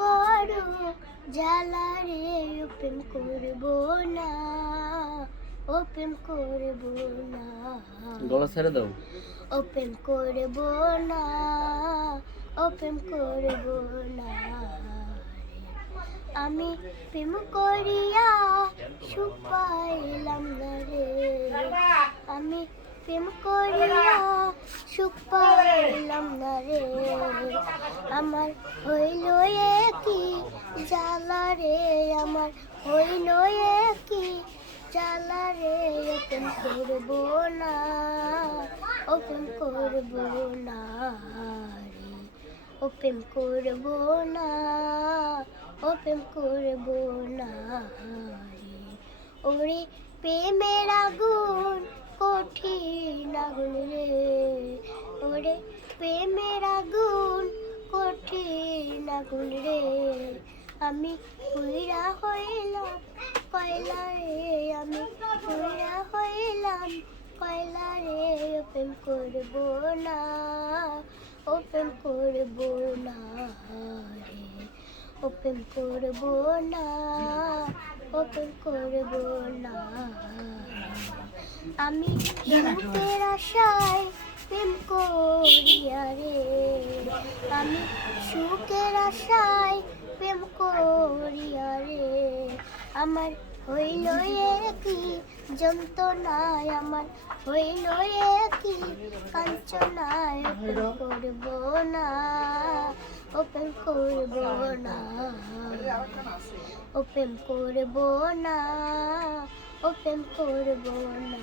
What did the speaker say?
বড় জ্বালা রে, ও প্রেম করব না, ও প্রেম করব না, গলা ছেড়ে দাও। ও প্রেম করব না, ও প্রেম করব না রে। আমি প্রেম করিয়া সুখ পাইলাম না রে, আমি প্রেম করিয়া সুখ পাইলাম না রে। আমার হইল কি জ্বালা রে, আমার হইল কি জ্বালা রে, ওপেন করব না, ওপেন করব না রে, ওপেন করব না, ওপেন করব না রে। ওরে প্রেমের আগুন কঠিন আগুন রে, ওরে প্রেমের আগুন কঠিন আগুন রে। আমি পুইরা হইলাম কয়লা রে, আমি পুইরা হইলাম কয়লা রে, ওপেন করব না, ওপেন করব না রে, ওপেন করব না, ওপেন করব না রে। আমি সুখের আশায় প্রেম করিয়া রে, আমি সুখের আশায় প্রেম করিয়া রে। আমার হইল কি যন্ত্রণায়, আমার হইল কি কাঞ্চনায়, ওপেন করব না, ওপেন করব না, ওপেন করব না, ওপেন করব না।